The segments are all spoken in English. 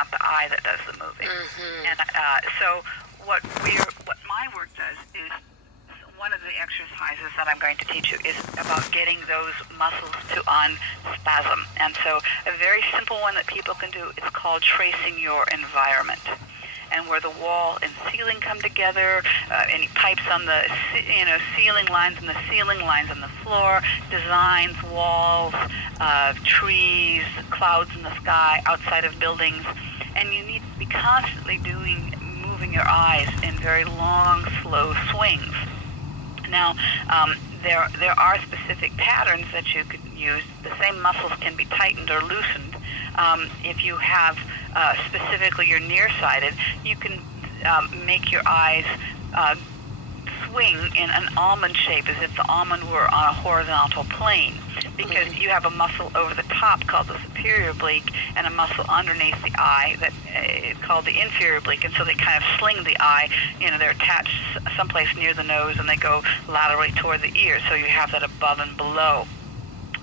not the eye that does the moving. And so what my work does is, one of the exercises that I'm going to teach you is about getting those muscles to unspasm. And so a very simple one that people can do is called tracing your environment. And where the wall and ceiling come together, any pipes on the ceiling lines and the ceiling lines on the floor, designs, walls, trees, clouds in the sky, outside of buildings. And you need to be constantly moving your eyes in very long, slow swings. Now, there are specific patterns that you could use. The same muscles can be tightened or loosened. If you have specifically you're nearsighted, you can make your eyes swing in an almond shape, as if the almond were on a horizontal plane, because you have a muscle over the top called the superior oblique and a muscle underneath the eye that is called the inferior oblique, and so they kind of sling the eye. They're attached someplace near the nose and they go laterally toward the ear, so you have that above and below.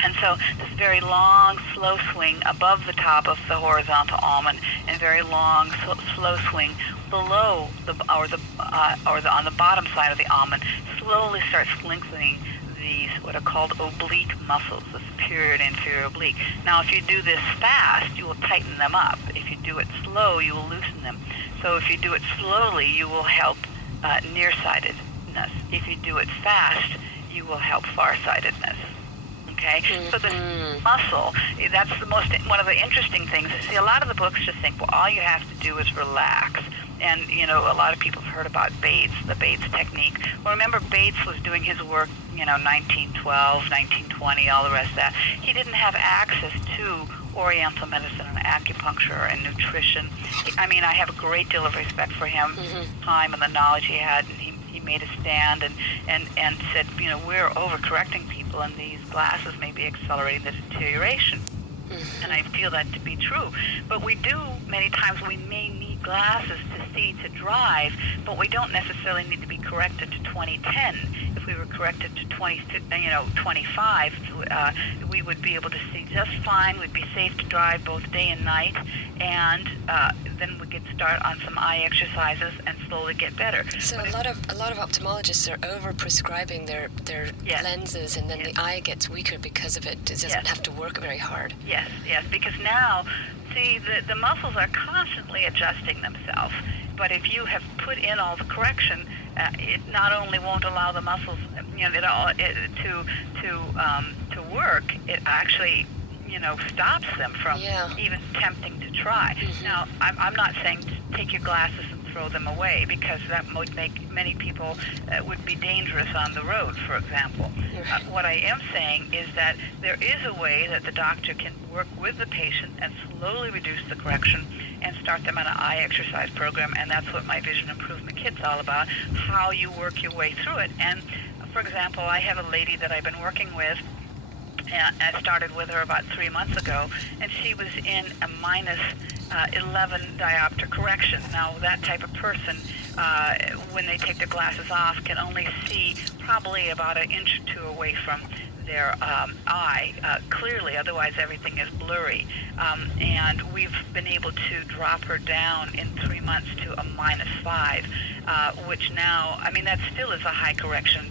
And so this very long, slow swing above the top of the horizontal almond, and very long, slow swing below on the bottom side of the almond, slowly starts lengthening these what are called oblique muscles, the superior and inferior oblique. Now, if you do this fast, you will tighten them up. If you do it slow, you will loosen them. So if you do it slowly, you will help nearsightedness. If you do it fast, you will help farsightedness. Okay, so the muscle, that's one of the interesting things. See, a lot of the books just think, well, all you have to do is relax. And, a lot of people have heard about Bates, the Bates technique. Well, remember, Bates was doing his work, 1912, 1920, all the rest of that. He didn't have access to Oriental medicine and acupuncture and nutrition. I have a great deal of respect for him, time and the knowledge he had, and he made a stand and said, we're overcorrecting people, and these glasses may be accelerating the deterioration. And I feel that to be true. But many times we may need glasses to see, to drive, but we don't necessarily need to be corrected to 20/10. If we were corrected to 25, we would be able to see just fine. We'd be safe to drive both day and night, and then we could start on some eye exercises and slowly get better. So a lot of ophthalmologists are over prescribing their lenses, and then the eye gets weaker because of it. It doesn't have to work very hard. Yes, because now, see, the muscles are constantly adjusting themselves. But if you have put in all the correction, it not only won't allow the muscles, to work. It actually, stops them from even attempting to try. Now, I'm not saying to take your glasses and throw them away, because that would make many people would be dangerous on the road, for example. What I am saying is that there is a way that the doctor can work with the patient and slowly reduce the correction and start them on an eye exercise program, and that's what my Vision Improvement Kit's all about, how you work your way through it. And, for example, I have a lady that I've been working with, and I started with her about 3 months ago, and she was in a minus 11 diopter correction. Now, that type of person, when they take their glasses off, can only see probably about an inch or two away from their eye clearly, otherwise everything is blurry. And we've been able to drop her down in 3 months to a minus 5, which now, that still is a high correction,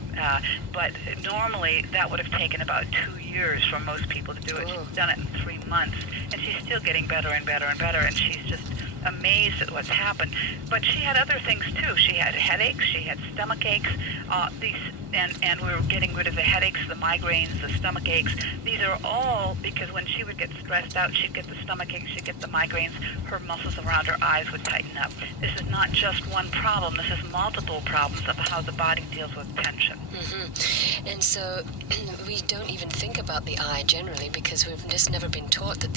but normally that would have taken about 2 years for most people to do it. She's done it in 3 months, and she's still getting better and better and better, and she's just amazed at what's happened. But she had other things too. She had headaches, she had stomach aches, and we were getting rid of the headaches, the migraines, the stomach aches. These are all because when she would get stressed out, she'd get the stomach aches, she'd get the migraines, her muscles around her eyes would tighten up. This is not just one problem, this is multiple problems of how the body deals with tension. And so we don't even think about the eye generally, because we've just never been taught that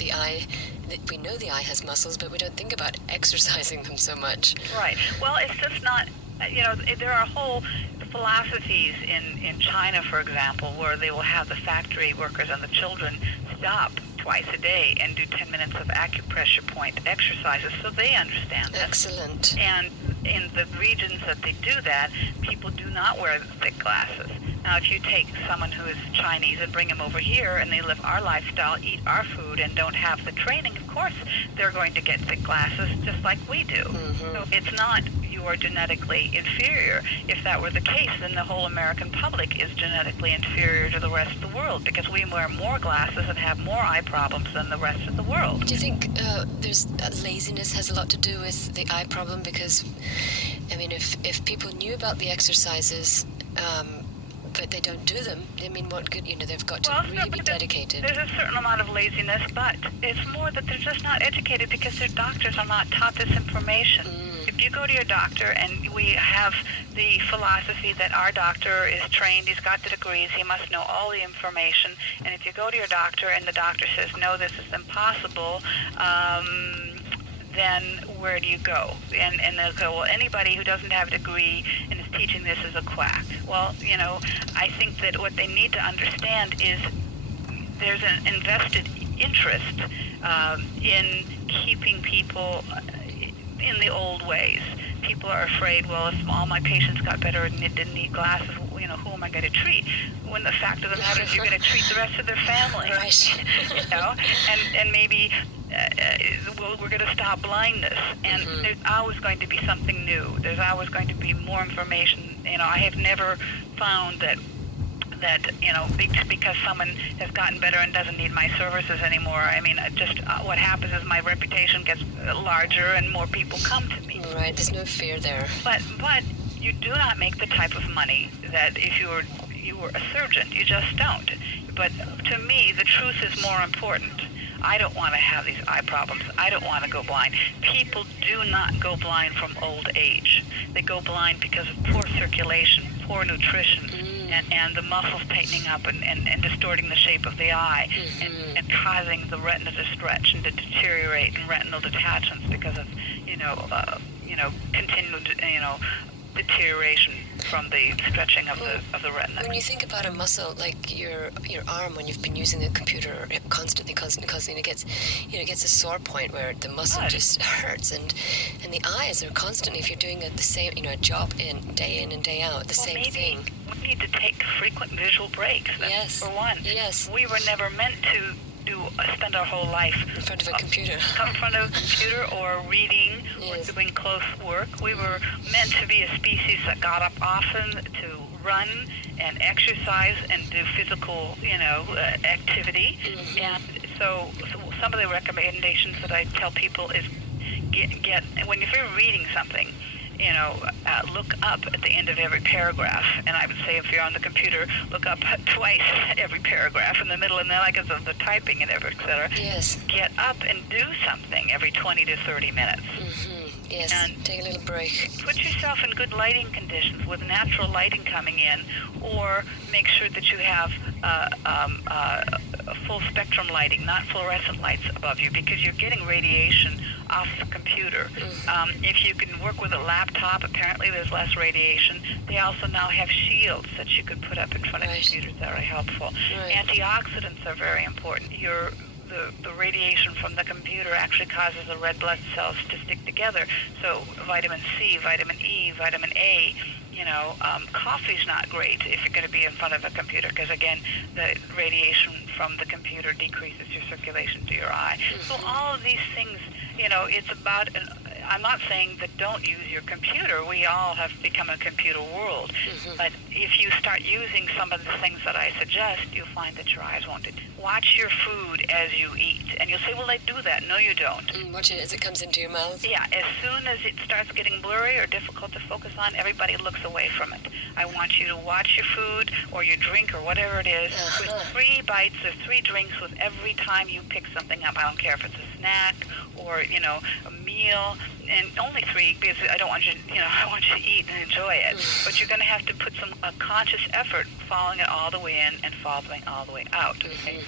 we know the eye has muscles, but we don't think about exercising them so much. Right. Well, it's just not, there are whole philosophies in China, for example, where they will have the factory workers and the children stop twice a day and do 10 minutes of acupressure point exercises, so they understand this. Excellent. And in the regions that they do that, people do not wear thick glasses. Now, if you take someone who is Chinese and bring them over here and they live our lifestyle, eat our food, and don't have the training, of course they're going to get thick glasses just like we do. So it's not you are genetically inferior. If that were the case, then the whole American public is genetically inferior to the rest of the world because we wear more glasses and have more eye problems than the rest of the world. Do you think there's laziness has a lot to do with the eye problem? Because, I mean, if people knew about the exercises, but they don't do them, I mean, what good, they've got to really be dedicated. There's a certain amount of laziness, but it's more that they're just not educated because their doctors are not taught this information. If you go to your doctor, and we have the philosophy that our doctor is trained, he's got the degrees, he must know all the information, and if you go to your doctor and the doctor says, no, this is impossible, then where do you go? And they'll go, well, anybody who doesn't have a degree and is teaching this is a quack. Well, I think that what they need to understand is there's an invested interest in keeping people in the old ways. People are afraid, well, if all my patients got better and didn't need glasses, who am I going to treat? When the fact of the matter is you're going to treat the rest of their family. Right. And maybe we're going to stop blindness. And there's always going to be something new. There's always going to be more information. I have never found that because someone has gotten better and doesn't need my services anymore. I mean, just what happens is my reputation gets larger and more people come to me. Right, there's no fear there. But you do not make the type of money that if you were a surgeon. You just don't. But to me, the truth is more important. I don't want to have these eye problems. I don't want to go blind. People do not go blind from old age. They go blind because of poor circulation, poor nutrition, and the muscles tightening up and distorting the shape of the eye, and causing the retina to stretch and to deteriorate, and retinal detachments because of continued deterioration from the stretching of the retina. When you think about a muscle like your arm, when you've been using the computer constantly, it gets a sore point where the muscle just hurts, and the eyes are constantly, if you're doing the same, a job in and day out, the same thing. We need to take frequent visual breaks. Yes. For one. Yes. We were never meant to spend our whole life in front of a computer. In front of a computer or reading or doing close work. We were meant to be a species that got up often to run and exercise and do physical, activity. And so some of the recommendations that I tell people is get when you're reading something, look up at the end of every paragraph. And I would say if you're on the computer, look up twice every paragraph in the middle, and then because of the typing and et cetera. Yes. Get up and do something every 20 to 30 minutes. Yes, and take a little break. Put yourself in good lighting conditions with natural lighting coming in, or make sure that you have full spectrum lighting, not fluorescent lights above you, because you're getting radiation off the computer. If you can work with a laptop, apparently there's less radiation. They also now have shields that you could put up in front of computers that are helpful. Antioxidants are very important. The radiation from the computer actually causes the red blood cells to stick together. So vitamin C, vitamin E, vitamin A, coffee's not great if you're going to be in front of a computer because, again, the radiation from the computer decreases your circulation to your eye. So all of these things, it's about I'm not saying that don't use your computer. We all have become a computer world. But if you start using some of the things that I suggest, you'll find that your eyes won't. Watch your food as you eat. And you'll say, well, I do that. No, you don't. Watch it as it comes into your mouth? Yeah. As soon as it starts getting blurry or difficult to focus on, everybody looks away from it. I want you to watch your food or your drink or whatever it is with 3 bites or 3 drinks with every time you pick something up. I don't care if it's a snack or, a meal. And only 3 because I don't want you, I want you to eat and enjoy it. But you're going to have to put a conscious effort following it all the way in and following all the way out. Okay?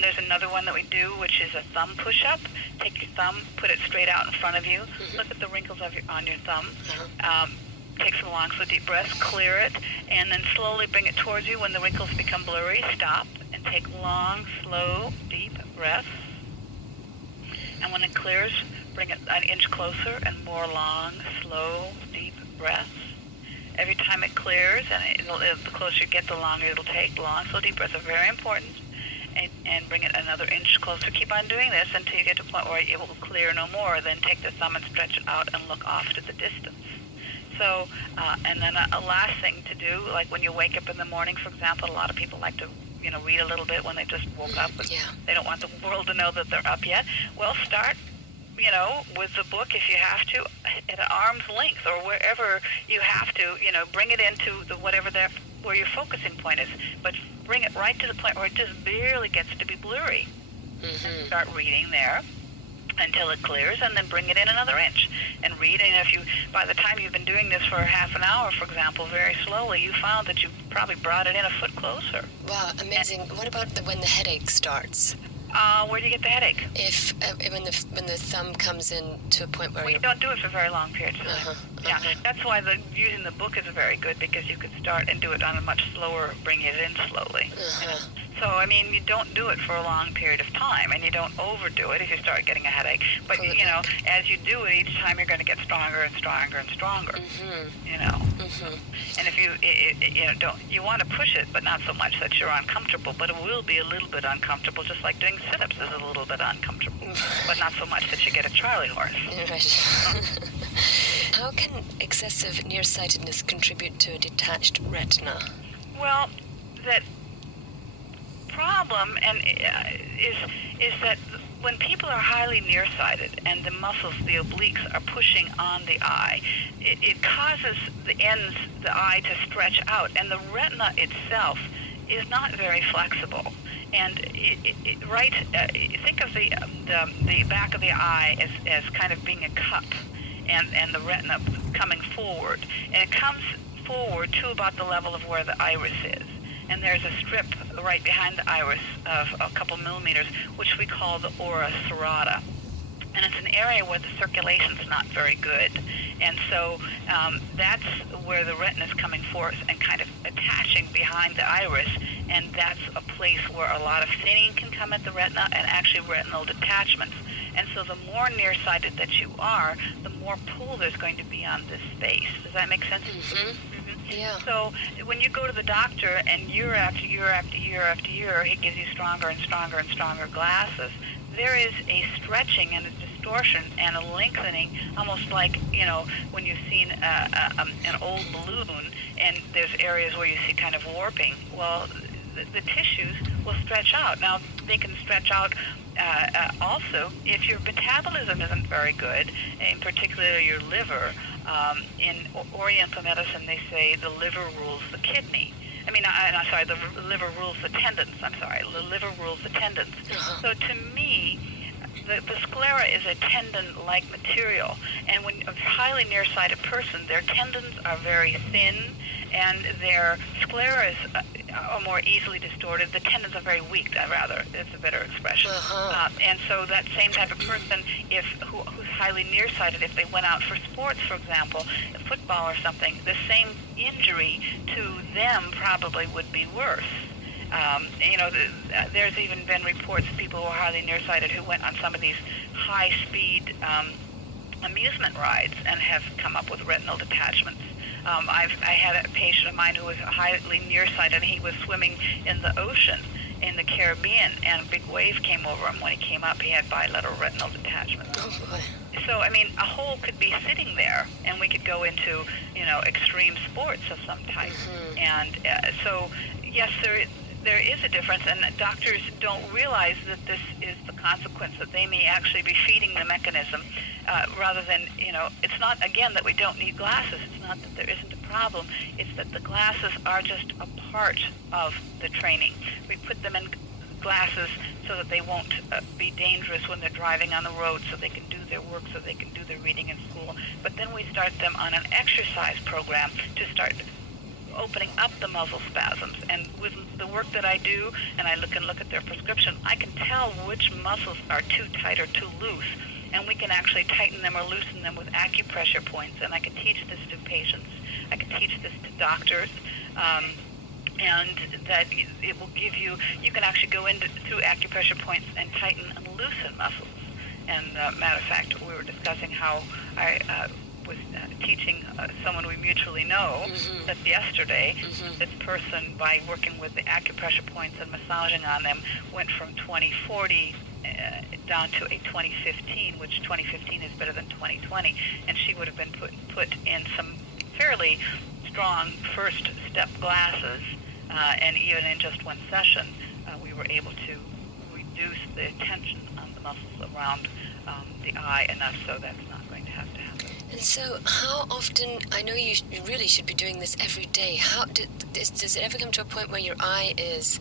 There's another one that we do, which is a thumb push-up. Take your thumb, put it straight out in front of you. Look at the wrinkles on your thumb. Take some long, slow, deep breaths, clear it, and then slowly bring it towards you. When the wrinkles become blurry, stop and take long, slow, deep breaths. And when it clears, bring it an inch closer and more long, slow, deep breaths. Every time it clears, and the closer you get, the longer it'll take. Long, slow, deep breaths are very important. And bring it another inch closer. Keep on doing this until you get to a point where it will clear no more. Then take the thumb and stretch it out and look off to the distance. So, and then a last thing to do, like when you wake up in the morning, for example, a lot of people like to, read a little bit when they just woke up. But they don't want the world to know that they're up yet. Well, start, with the book if you have to, at an arm's length or wherever you have to, bring it into the where your focusing point is. But bring it right to the point where it just barely gets to be blurry. And start reading there until it clears, and then bring it in another inch and read. And by the time you've been doing this for half an hour, for example, very slowly, you found that you probably brought it in a foot closer. Wow, amazing. What about when the headache starts? Where do you get the headache? If when the thumb comes in to a point where you don't do it for very long periods of time. Yeah, that's why using the book is very good, because you could start and do it on a much slower, bring it in slowly. So, you don't do it for a long period of time, and you don't overdo it if you start getting a headache. But, as you do it, each time you're going to get stronger and stronger and stronger, And if you want to push it, but not so much that you're uncomfortable, but it will be a little bit uncomfortable, just like doing sit-ups is a little bit uncomfortable, but not so much that you get a Charlie horse. Right. How can excessive nearsightedness contribute to a detached retina? Well, that problem is that when people are highly nearsighted and the muscles, the obliques, are pushing on the eye, it causes the eye to stretch out, and the retina itself is not very flexible. And think of the back of the eye as kind of being a cup, and the retina coming forward, and it comes forward to about the level of where the iris is. And there's a strip right behind the iris of a couple millimeters, which we call the ora serrata. And it's an area where the circulation's not very good. And so that's where the retina is coming forth and kind of attaching behind the iris. And that's a place where a lot of thinning can come at the retina, and actually retinal detachments. And so the more nearsighted that you are, the more pull there's going to be on this space. Does that make sense? Yeah. So when you go to the doctor and year after year after year after year, he gives you stronger and stronger and stronger glasses, there is a stretching and a distortion and a lengthening, almost like, when you've seen an old balloon and there's areas where you see kind of warping. Well, the tissues will stretch out. Now, they can stretch out also if your metabolism isn't very good, in particular your liver. In Oriental medicine, they say the liver rules the kidney. The liver rules the tendons. The liver rules the tendons. So to me, the sclera is a tendon-like material, and when a highly nearsighted person, their tendons are very thin, and their scleras are more easily distorted. The tendons are very weak, rather. It's a better expression. And so that same type of person, who's highly nearsighted, if they went out for sports, for example, football or something, the same injury to them probably would be worse. There's even been reports of people who are highly nearsighted who went on some of these high-speed amusement rides and have come up with retinal detachments. I had a patient of mine who was highly nearsighted, and he was swimming in the ocean in the Caribbean, and a big wave came over him. When he came up, he had bilateral retinal detachment. Oh, boy. So, a hole could be sitting there, and we could go into, extreme sports of some type. And so, yes, there is a difference, and doctors don't realize that this is the consequence, that they may actually be feeding the mechanism rather than, it's not, again, that we don't need glasses. It's not that there isn't a problem. It's that the glasses are just a part of the training. We put them in glasses so that they won't be dangerous when they're driving on the road, so they can do their work, so they can do their reading in school. But then we start them on an exercise program to start opening up the muscle spasms. And with the work that I do, and I look at their prescription, I can tell which muscles are too tight or too loose. And we can actually tighten them or loosen them with acupressure points. And I can teach this to patients. I can teach this to doctors. And that it will give you can actually go through acupressure points and tighten and loosen muscles. And matter of fact, we were discussing how I was teaching someone we mutually know just yesterday. This person, by working with the acupressure points and massaging on them, went from 2040 down to a 2015, which 2015 is better than 2020, and she would have been put in some fairly strong first step glasses, and even in just one session, we were able to reduce the tension on the muscles around the eye enough so that's not going to happen. And so, how often? I know you really should be doing this every day. Does it ever come to a point where your eye is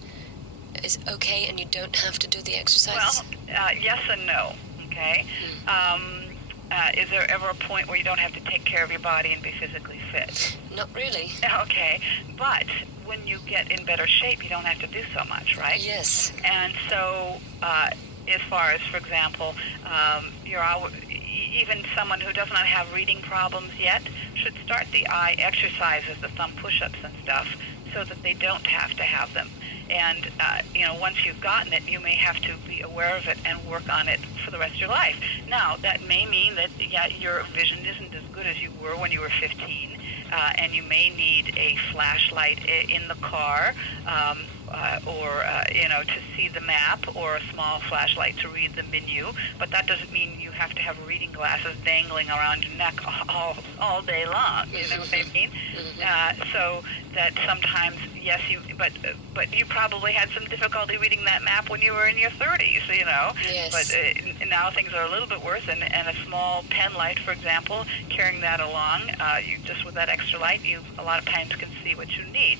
okay and you don't have to do the exercise? Well, yes and no. Okay. Is there ever a point where you don't have to take care of your body and be physically fit? Not really. Okay, but when you get in better shape, you don't have to do so much, right? Yes. And so, as far as, for example, even someone who does not have reading problems yet should start the eye exercises, the thumb push-ups and stuff, so that they don't have to have them. And, once you've gotten it, you may have to be aware of it and work on it for the rest of your life. Now, that may mean that, your vision isn't as good as you were when you were 15, and you may need a flashlight in the car, or to see the map, or a small flashlight to read the menu. But that doesn't mean you have to have reading glasses dangling around your neck all day long. You know what I mean? So that sometimes, yes, but you probably had some difficulty reading that map when you were in your 30s. Yes. But now things are a little bit worse, and a small pen light, for example, carrying that along, you just with that extra light, you a lot of times can see what you need.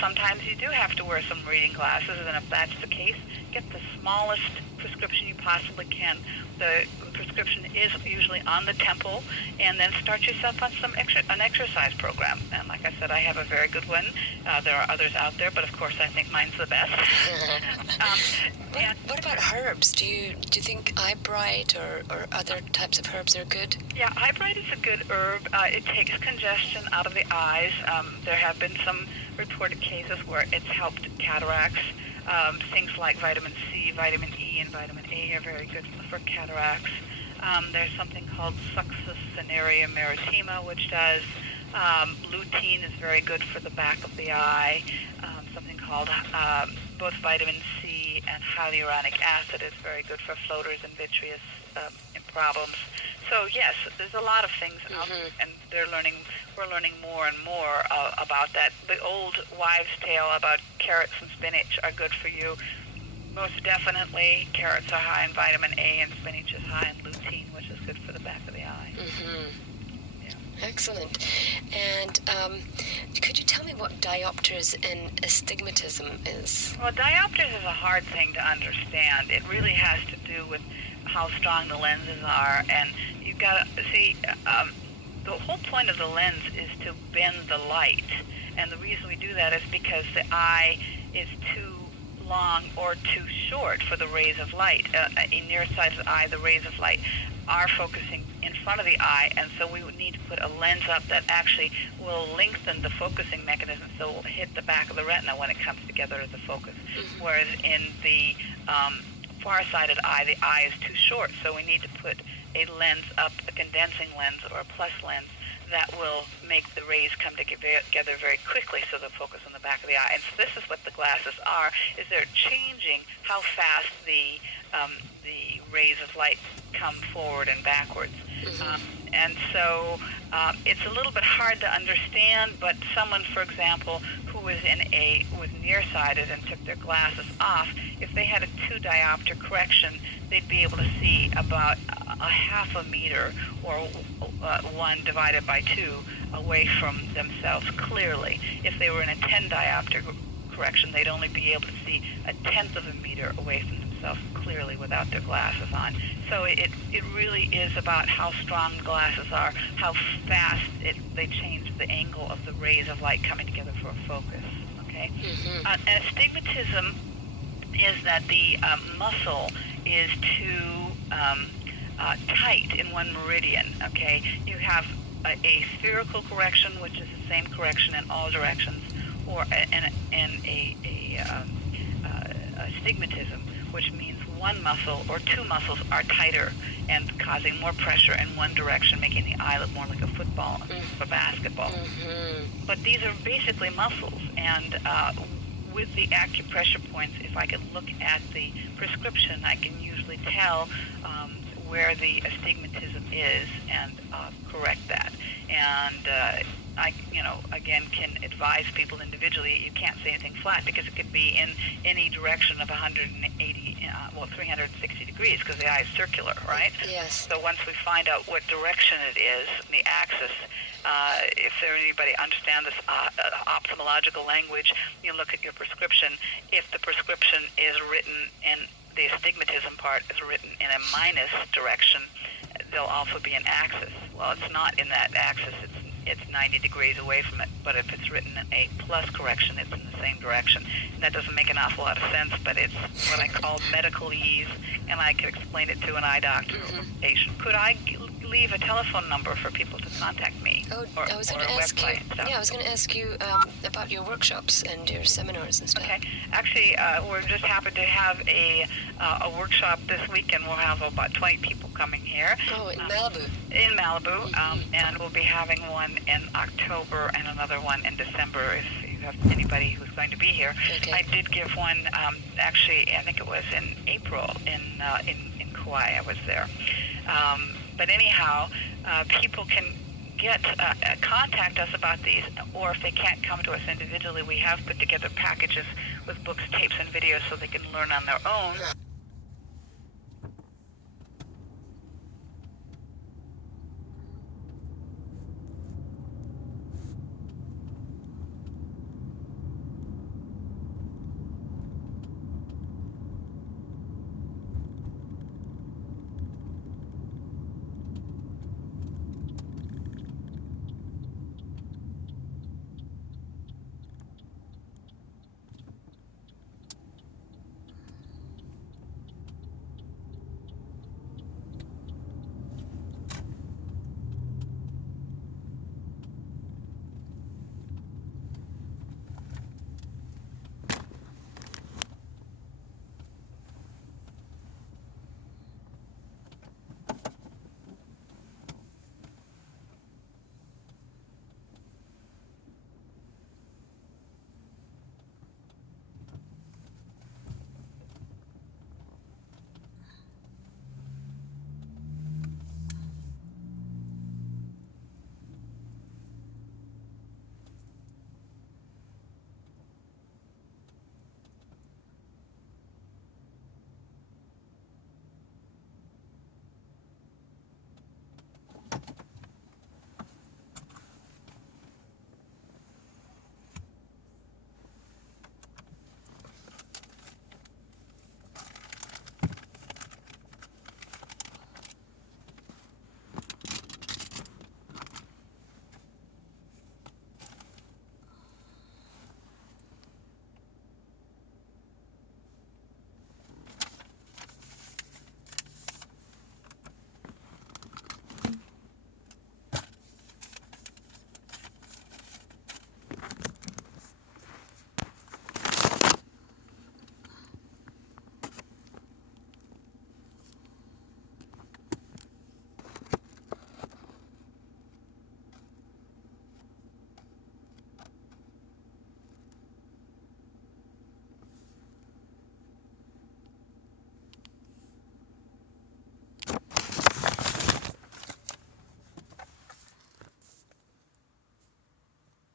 Sometimes you do have to wear some reading glasses, and if that's the case, get the smallest prescription you possibly can. The prescription is usually on the temple, and then start yourself on an exercise program. And like I said, I have a very good one. There are others out there, but of course I think mine's the best. What about herbs? Do you think eyebright or other types of herbs are good? Yeah, eyebright is a good herb. It takes congestion out of the eyes. There have been some reported cases where it's helped cataracts. Things like vitamin C, vitamin E, and vitamin A are very good for cataracts. There's something called Succincinaria maritima, which does. Lutein is very good for the back of the eye. Something called both vitamin C and hyaluronic acid is very good for floaters and vitreous problems. So yes, there's a lot of things out there, and we're learning more and more about that. The old wives' tale about carrots and spinach are good for you. Most definitely, carrots are high in vitamin A, and spinach is high in lutein, which is good for the back of the eye. Excellent. And could you tell me what diopters and astigmatism is? Well, diopters is a hard thing to understand. It really has to do with how strong the lenses are, and you've got to see, the whole point of the lens is to bend the light, and the reason we do that is because the eye is too long or too short for the rays of light. In nearsighted eye, the rays of light are focusing in front of the eye, and so we would need to put a lens up that actually will lengthen the focusing mechanism, so it will hit the back of the retina when it comes together as a focus. Whereas in the far-sighted eye, the eye is too short, so we need to put a lens up, a condensing lens or a plus lens, that will make the rays come together very quickly, so they'll focus on the back of the eye. And so this is what the glasses are, is they're changing how fast the rays of light come forward and backwards. And so it's a little bit hard to understand, but someone, for example, who was nearsighted and took their glasses off, if they had a 2 diopter correction, they'd be able to see about a half a meter, or 1 divided by 2, away from themselves clearly. If they were in a 10 diopter correction, they'd only be able to see a tenth of a meter away from themselves clearly without their glasses on. So it really is about how strong the glasses are, how fast they change the angle of the rays of light coming together for a focus. Okay, and astigmatism is that the muscle is too tight in one meridian. Okay, you have a spherical correction, which is the same correction in all directions, or astigmatism, which means one muscle or two muscles are tighter and causing more pressure in one direction, making the eye look more like a football or a basketball. But these are basically muscles, and with the acupressure points, if I can look at the prescription, I can usually tell where the astigmatism is and correct that. And I, again, can advise people individually. You can't say anything flat because it could be in any direction of 360 degrees because the eye is circular, right? Yes. So once we find out what direction it is, the axis, if there anybody understands this ophthalmological language, you look at your prescription. If the prescription is written in the astigmatism part is written in a minus direction, there'll also be an axis. Well, it's not in that axis. It's 90 degrees away from it, but if it's written in a plus correction, it's in the same direction. And that doesn't make an awful lot of sense, but it's what I call medicalese, and I could explain it to an eye doctor or patient. Could I leave a telephone number for people to contact me? Oh, or I was going a to ask you. website? So. Yeah, I was going to ask you about your workshops and your seminars and stuff. Okay. Actually, we're just happy to have a workshop this weekend. We'll have about 20 people coming here. Oh, in Malibu. In Malibu, and we'll be having one in October and another one in December if you have anybody who's going to be here. Okay. I did give one, actually, I think it was in April in Kauai. I was there. But anyhow, people can contact us about these, or if they can't come to us individually, we have put together packages with books, tapes, and videos so they can learn on their own.